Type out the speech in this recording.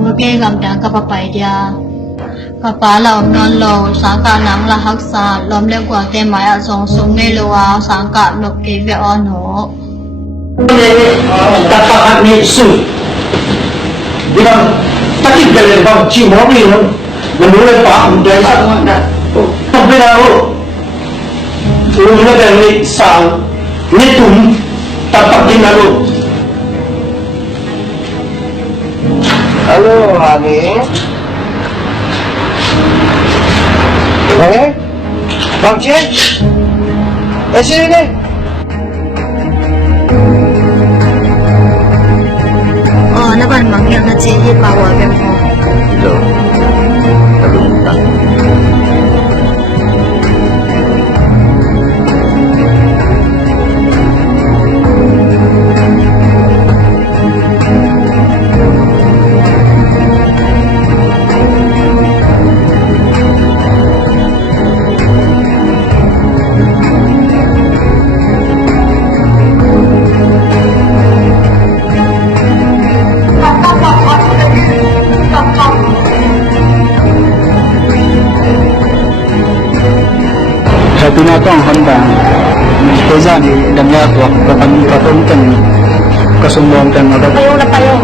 nuke gam dan kapapai dia kapala non lo sangka nang la haksa lom le kwa te maya song sung ne lo wa sangka nuke ve ono tapakat ni su bilang takik galer bang ci mobil menurut pak dari sangat dah tapi dah Ulo dari sang nitum tapak di lalu. Halo, Hani. Bang Cik? Sini ni. oh na ban mang yang na che yi pa wa ge mo Itu. Belum tak. Pinatong Honda kaya ni damya ko kapag katong kan kasumbong kan payo na payo